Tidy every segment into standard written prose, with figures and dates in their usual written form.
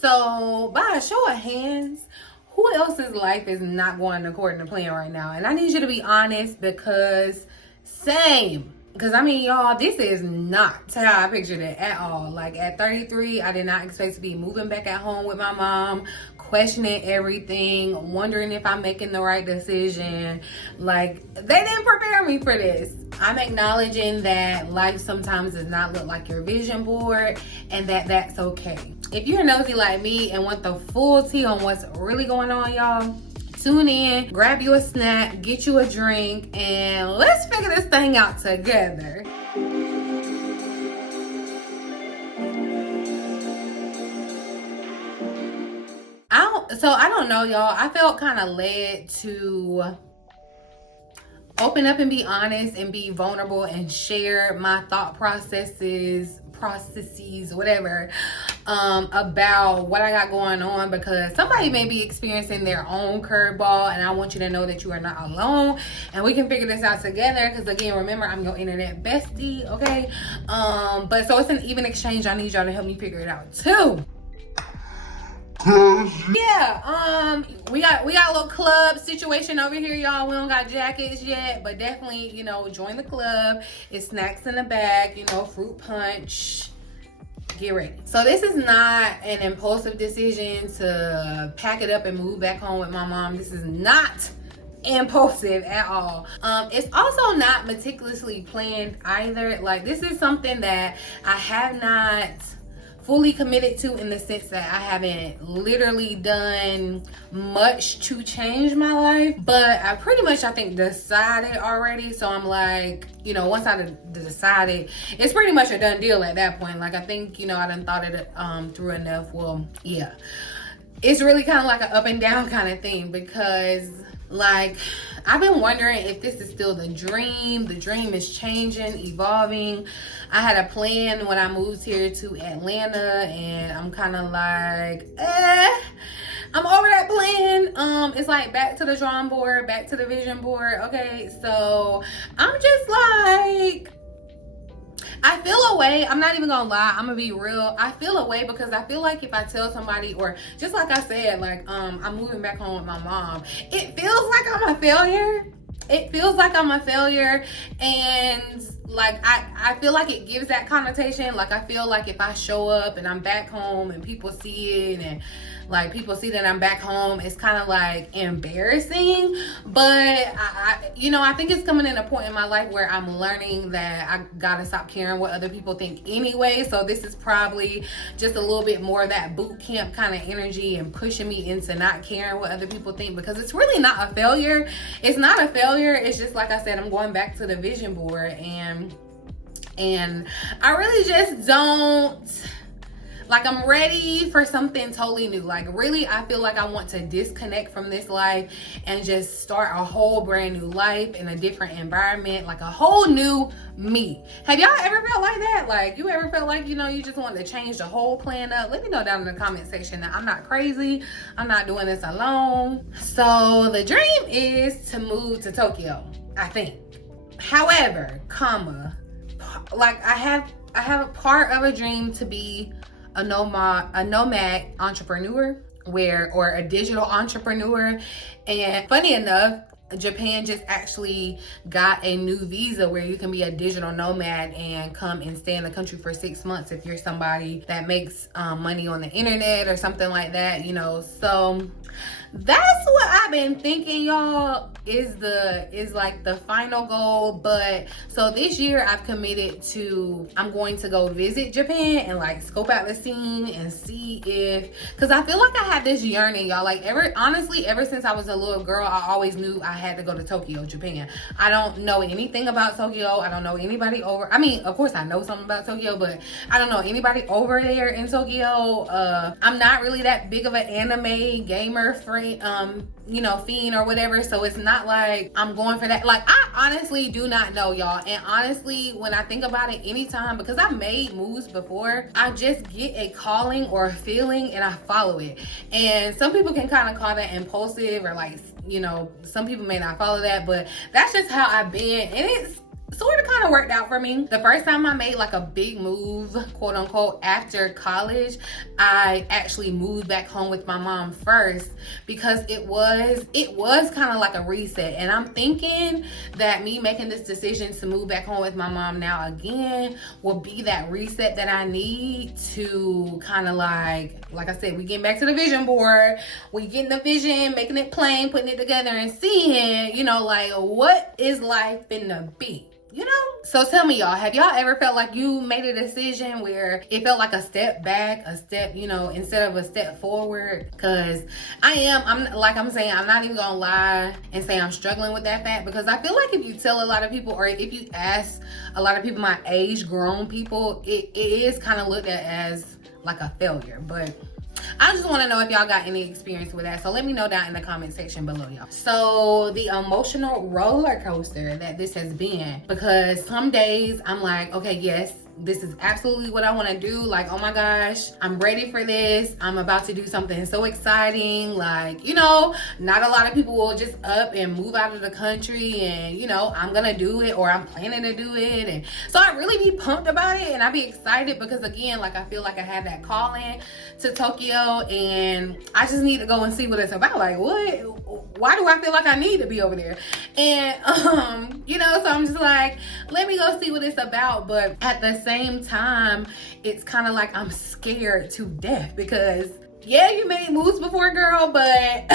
So by a show of hands, who else's life is not going according to plan right now? And I need you to be honest, because same. Because I mean, y'all, this is not how I pictured it at all. Like at 33, I did not expect to be moving back at home with my mom, questioning everything, wondering if I'm making the right decision. Like, they didn't prepare me for this. I'm acknowledging that life sometimes does not look like your vision board, and that's okay. If you're nosy like me and want the full tea on what's really going on, y'all, tune in, grab you a snack, get you a drink, and let's figure this thing out together. I don't know, y'all. I felt kind of led to open up and be honest and be vulnerable and share my thought processes, whatever, about what I got going on, because somebody may be experiencing their own curveball, and I want you to know that you are not alone and we can figure this out together. Because again, remember, I'm your internet bestie, okay? But so it's an even exchange. I need y'all to help me figure it out too. Yeah, we got a little club situation over here, y'all. We don't got jackets yet, but definitely, you know, join the club. It's snacks in the bag, you know, fruit punch. Get ready. So this is not an impulsive decision to pack it up and move back home with my mom. This is not impulsive at all. It's also not meticulously planned either. Like, this is something that I have not fully committed to, in the sense that I haven't literally done much to change my life, but I pretty much, I think, decided already. So I'm like, you know, once I decided, it's pretty much a done deal at that point. Like, I think, you know, I done thought it through enough. Well, yeah, it's really kind of like an up and down kind of thing, because like, I've been wondering if this is still the dream. The dream is changing, evolving. I had a plan when I moved here to Atlanta, and I'm kind of like, I'm over that plan. It's like back to the drawing board, back to the vision board. Okay, so I'm just like, I feel a way. I'm not even gonna lie, I'm gonna be real. I feel a way because I feel like if I tell somebody, or just like I said, like, I'm moving back home with my mom, it feels like I'm a failure. It feels like I'm a failure, and like I feel like it gives that connotation. Like, I feel like if I show up and I'm back home and people see it, and like people see that I'm back home, it's kind of like embarrassing. But I think it's coming in a point in my life where I'm learning that I gotta stop caring what other people think anyway. So this is probably just a little bit more of that boot camp kind of energy and pushing me into not caring what other people think, because it's really not a failure. It's not a failure. It's just, like I said, I'm going back to the vision board, and I really just don't, like, I'm ready for something totally new. Like, really, I feel like I want to disconnect from this life and just start a whole brand new life in a different environment, like a whole new me. Have y'all ever felt like that? Like, you ever felt like, you know, you just wanted to change the whole plan up? Let me know down in the comment section. That I'm not crazy. I'm not doing this alone. So the dream is to move to Tokyo, I think. However, like, I have a part of a dream to be a nomad entrepreneur, or a digital entrepreneur. And funny enough, Japan just actually got a new visa where you can be a digital nomad and come and stay in the country for 6 months if you're somebody that makes money on the internet or something like that, you know. So that's what I've been thinking, y'all, is like the final goal. But so this year I've committed to, I'm going to go visit Japan and like scope out the scene and see if, because I feel like I have this yearning, y'all. Like, ever since I was a little girl, I always knew I had to go to Tokyo, Japan. I don't know anything about Tokyo. I don't know anybody over, I mean, of course I know something about Tokyo, but I don't know anybody over there in Tokyo. I'm not really that big of an anime gamer friend, fiend or whatever, so it's not like I'm going for that. Like, I honestly do not know, y'all. And honestly, when I think about it, anytime, because I've made moves before, I just get a calling or a feeling and I follow it. And some people can kind of call that impulsive, or like, you know, some people may not follow that, but that's just how I've been. And sort of kind of worked out for me. The first time I made like a big move, quote unquote, after college, I actually moved back home with my mom first because it was kind of like a reset. And I'm thinking that me making this decision to move back home with my mom now again will be that reset that I need to kind of like I said, we getting back to the vision board, we getting the vision, making it plain, putting it together and seeing, you know, like what is life finna be? You know? So tell me, y'all, have y'all ever felt like you made a decision where it felt like a step back, a step, you know, instead of a step forward? Because I'm saying, I'm not even gonna lie and say I'm struggling with that fact, because I feel like if you tell a lot of people, or if you ask a lot of people my age, grown people, it is kind of looked at as like a failure. But I just want to know if y'all got any experience with that. So let me know down in the comment section below, y'all. So the emotional roller coaster that this has been, because some days I'm like, okay, yes, this is absolutely what I want to do. Like, oh my gosh, I'm ready for this. I'm about to do something so exciting. Like, you know, not a lot of people will just up and move out of the country and, you know, I'm going to do it, or I'm planning to do it. And so I really be pumped about it, and I be excited because, again, like I feel like I have that calling to Tokyo, and I just need to go and see what it's about. Like, why do I feel like I need to be over there? And, you know, so I'm just like, let me go see what it's about. But at the same time, it's kind of like I'm scared to death because, yeah, you made moves before, girl, but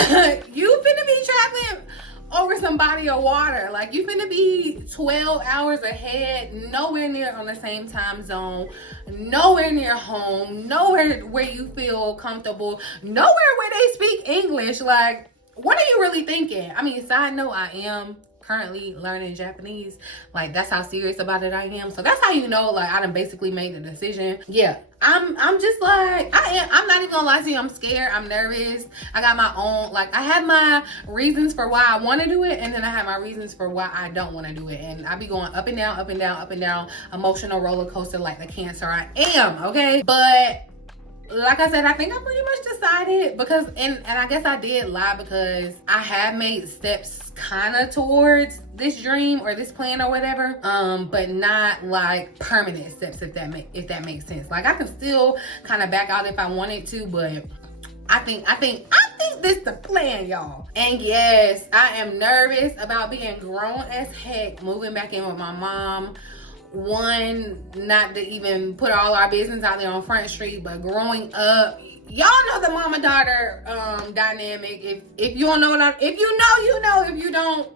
you finna be traveling over some body of water. Like, you finna be 12 hours ahead, nowhere near on the same time zone, nowhere near home, nowhere where you feel comfortable, nowhere where they speak English. Like, what are you really thinking? I mean, side note, I am currently learning Japanese. Like, that's how serious about it I am. So that's how you know, like, I done basically made the decision. Yeah, I'm just like, I'm not even gonna lie to you, I'm scared, I'm nervous. I got my own, like, I have my reasons for why I want to do it, and then I have my reasons for why I don't want to do it. And I be going up and down, up and down, up and down, emotional roller coaster like the Cancer I am, okay? But like I said, I think I pretty much decided, because, and I guess I did lie, because I have made steps kind of towards this dream or this plan or whatever, but not like permanent steps, if that makes sense. Like, I can still kind of back out if I wanted to, but I think this the plan, y'all. And yes, I am nervous about being grown as heck, moving back in with my mom. One, not to even put all our business out there on Front Street, but growing up, y'all know the mama-daughter dynamic. If you don't know if you know, you know. If you don't,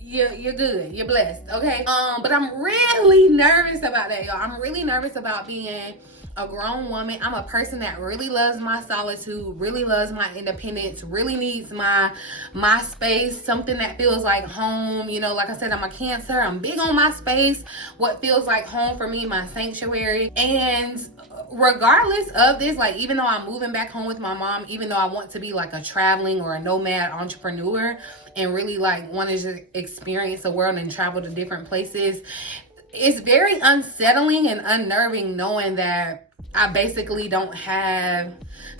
you're good. You're blessed, okay? But I'm really nervous about that, y'all. I'm really nervous about being a grown woman. I'm a person that really loves my solitude, really loves my independence, really needs my space, something that feels like home. You know, like I said, I'm a Cancer. I'm big on my space, what feels like home for me, my sanctuary. And regardless of this, like, even though I'm moving back home with my mom, even though I want to be like a traveling or a nomad entrepreneur and really like want to just experience the world and travel to different places, it's very unsettling and unnerving knowing that I basically don't have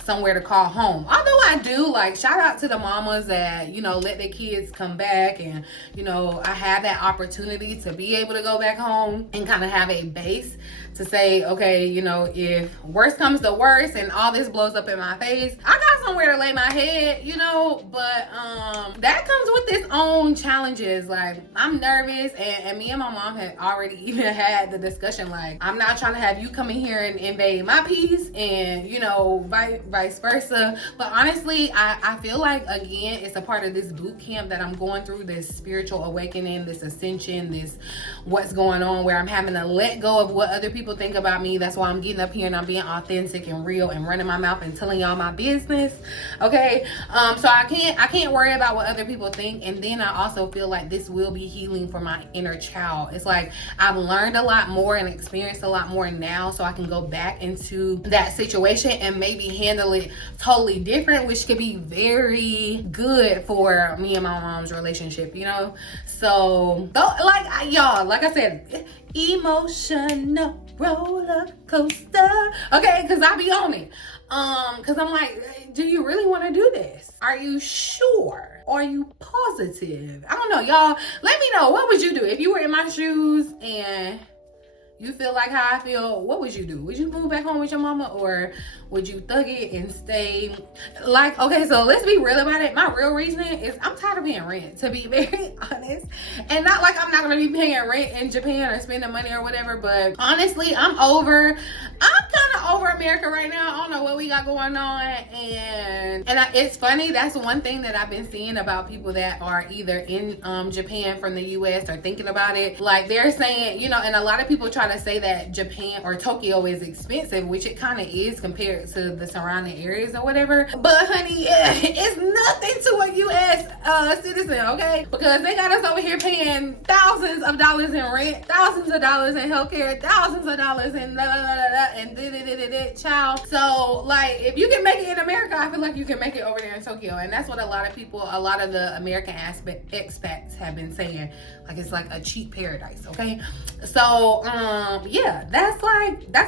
somewhere to call home. Although I do, like, shout out to the mamas that, you know, let their kids come back, and, you know, I have that opportunity to be able to go back home and kind of have a base to say, okay, you know, if worst comes to worst and all this blows up in my face, I got somewhere to lay my head, you know. But that comes with its own challenges. Like, I'm nervous, and me and my mom had already even had the discussion, like, I'm not trying to have you come in here and invade my peace, and, you know, vice versa. But honestly, I feel like, again, it's a part of this boot camp that I'm going through, this spiritual awakening, this ascension, this what's going on, where I'm having to let go of what other people think about me. That's why I'm getting up here and I'm being authentic and real and running my mouth and telling y'all my business, okay? So I can't worry about what other people think. And then I also feel like this will be healing for my inner child. It's like I've learned a lot more and experienced a lot more now, so I can go back into that situation and maybe handle it totally different, which could be very good for me and my mom's relationship, you know? So, like, y'all, like I said, emotional roller coaster. Okay, because I be on it. Because I'm like, do you really want to do this? Are you sure? Are you positive? I don't know, y'all. Let me know. What would you do if you were in my shoes and you feel like how I feel? What would you do? Would you move back home with your mama, or would you thug it and stay? Like, okay, so let's be real about it. My real reasoning is I'm tired of paying rent, to be very honest. And not like I'm not gonna be paying rent in Japan or spending money or whatever, but honestly, I'm kind of over America right now. I don't know what we got going on, and it's funny. That's one thing that I've been seeing about people that are either in Japan from the US or thinking about it. Like, they're saying, you know, and a lot of people try to say that Japan or Tokyo is expensive, which it kind of is compared to the surrounding areas or whatever. But honey, yeah, it's nothing to a US citizen, okay? Because they got us over here paying thousands of dollars in rent, thousands of dollars in healthcare, thousands of dollars in and child. So like, if you can make it in America, I feel like you can make it over there in Tokyo. And that's what a lot of people, a lot of the American expats have been saying. Like, it's like a cheap paradise, okay? So yeah, that's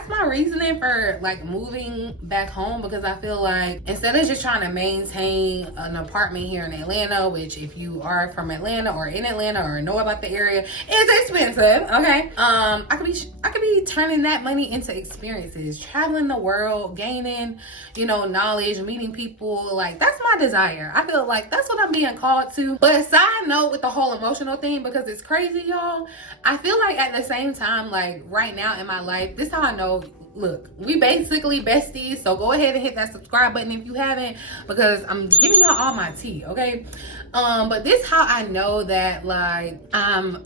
my reasoning for like moving back home, because I feel like instead of just trying to maintain an apartment here in Atlanta, which if you are from Atlanta or in Atlanta or know about the area, it's expensive, okay? I could be turning that money into experiences, traveling the world, gaining, you know, knowledge, meeting people. Like, that's my desire. I feel like that's what I'm being called to. But side note with the whole emotional thing, because it's crazy, y'all, I feel like at the same time, like right now in my life, this is how I know. Look, we basically besties, so go ahead and hit that subscribe button if you haven't, because I'm giving y'all all my tea, okay? But this how I know that like I'm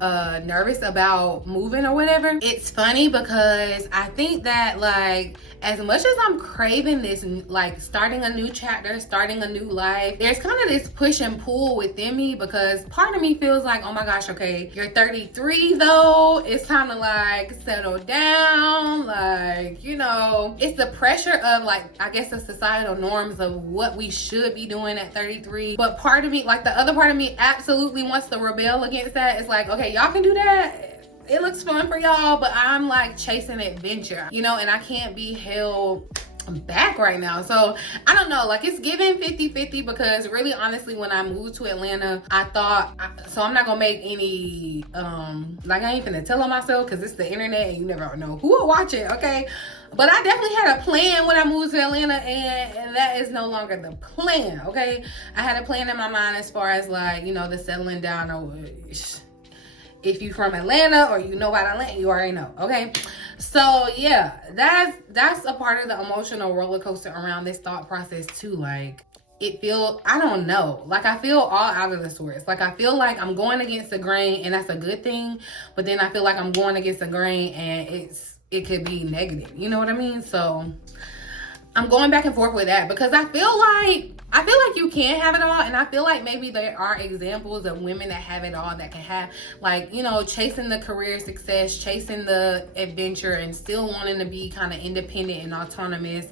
nervous about moving or whatever. It's funny because I think that like as much as I'm craving this, like starting a new chapter, starting a new life, there's kind of this push and pull within me, because part of me feels like, oh my gosh, okay, you're 33 though, it's time to like settle down, like, you know, it's the pressure of like, I guess the societal norms of what we should be doing at 33. But part of me, like the other part of me absolutely wants to rebel against that. It's like, okay, y'all can do that. It looks fun for y'all, but I'm like chasing adventure, you know, and I can't be held back right now. So I don't know, like it's giving 50-50, because really honestly, when I moved to Atlanta, I thought, so I'm not gonna make any like I ain't finna tell on myself, because it's the internet and you never know who will watch it, okay? But I definitely had a plan when I moved to Atlanta, and that is no longer the plan, okay? I had a plan in my mind as far as like, you know, the settling down, or if you from Atlanta or you know about Atlanta, you already know, okay? So yeah, that's a part of the emotional roller coaster around this thought process too. Like, I don't know, like I feel all out of the sorts. Like I feel like I'm going against the grain, and that's a good thing, but then I feel like I'm going against the grain and it could be negative, you know what I mean? So I'm going back and forth with that, because I feel like you can have it all, and I feel like maybe there are examples of women that have it all, that can have, like, you know, chasing the career success, chasing the adventure, and still wanting to be kind of independent and autonomous,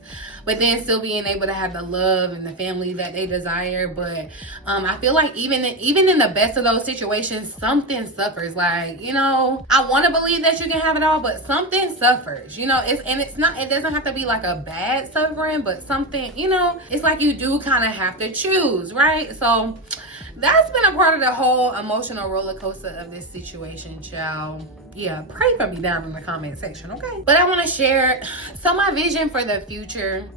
but then still being able to have the love and the family that they desire. But I feel like even in the best of those situations, something suffers. Like, you know, I want to believe that you can have it all, but something suffers, you know. It doesn't have to be like a bad suffering, but something, you know, it's like you do kind of have to choose, right? So that's been a part of the whole emotional roller coaster of this situation, child. Yeah, pray for me down in the comment section, okay? But I want to share, so my vision for the future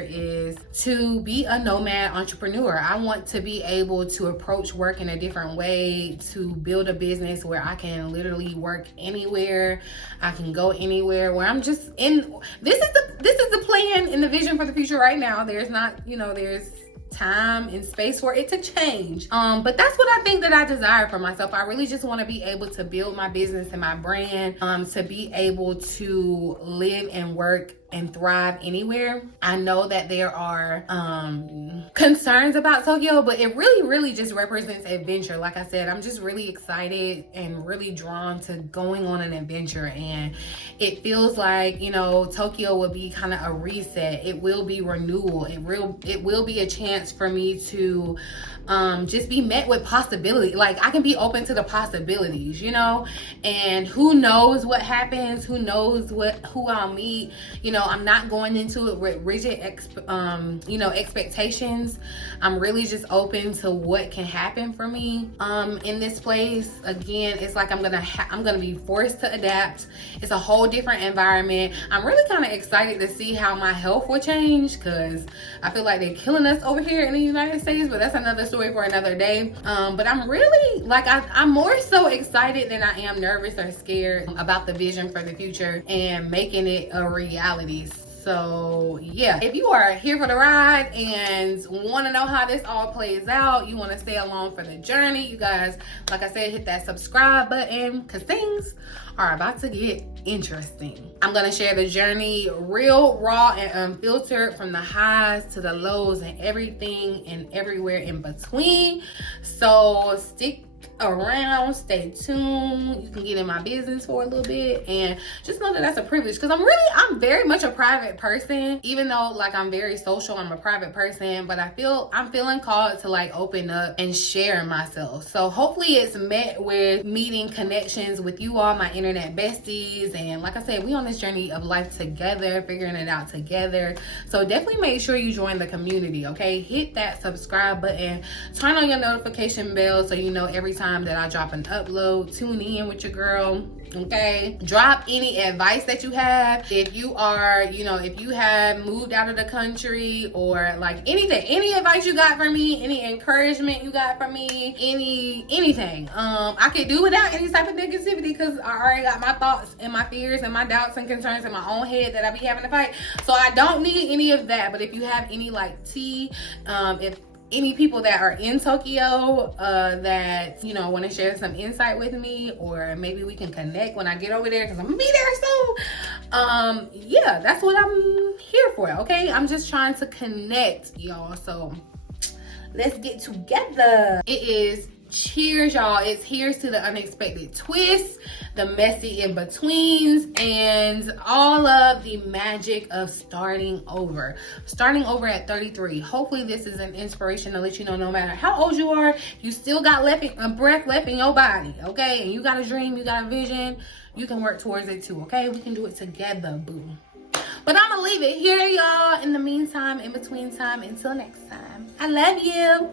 is to be a nomad entrepreneur. I want to be able to approach work in a different way, to build a business where I can literally work anywhere, I can go anywhere, where I'm just in, this is the plan and the vision for the future right now. There's not, you know, there's time and space for it to change, but that's what I think that I desire for myself. I really just want to be able to build my business and my brand, to be able to live and work and thrive anywhere. I know that there are concerns about Tokyo, but it really just represents adventure. Like I said, I'm just really excited and really drawn to going on an adventure, and it feels like, you know, Tokyo will be kind of a reset. It will be renewal. It will be a chance for me to just be met with possibility. Like, I can be open to the possibilities, you know, and who knows what happens, who knows who I'll meet. You know, I'm not going into it with rigid expectations. I'm really just open to what can happen for me in this place. Again, it's like I'm gonna be forced to adapt. It's a whole different environment. I'm really kind of excited to see how my health will change, because I feel like they're killing us over here in the United States, but that's another story for another day. But I'm really, like, I'm more so excited than I am nervous or scared about the vision for the future and making it a reality. So yeah, if you are here for the ride and want to know how this all plays out, you want to stay along for the journey, you guys, like I said, hit that subscribe button, because things are about to get interesting. I'm going to share the journey real, raw, and unfiltered, from the highs to the lows and everything and everywhere in between. So stick around, stay tuned. You can get in my business for a little bit, and just know that that's a privilege, because I'm very much a private person. Even though, like, I'm very social, I'm a private person, but I'm feeling called to, like, open up and share myself. So hopefully it's met with meeting connections with you all, my internet besties. And like I said, we on this journey of life together, figuring it out together. So definitely make sure you join the community, okay? Hit that subscribe button, turn on your notification bell so you know every time that I drop an upload. Tune in with your girl, okay? Drop any advice that you have. If you are, you know, if you have moved out of the country, or like anything, any advice you got from me, any encouragement you got from me, anything. I could do without any type of negativity, because I already got my thoughts and my fears and my doubts and concerns in my own head that I be having to fight. So I don't need any of that. But if you have any, like, tea, if any people that are in Tokyo that, you know, want to share some insight with me, or maybe we can connect when I get over there, because I'm gonna be there soon. Yeah, that's what I'm here for, okay? I'm just trying to connect, y'all. So let's get together. It is cheers, y'all. It's here's to the unexpected twists, the messy in-betweens, and all of the magic of starting over at 33. Hopefully this is an inspiration to let you know, no matter how old you are, you still got a breath left in your body, okay? And you got a dream, you got a vision, you can work towards it too, okay? We can do it together, boo. But I'm gonna leave it here, y'all. In the meantime, in between time, until next time, I love you.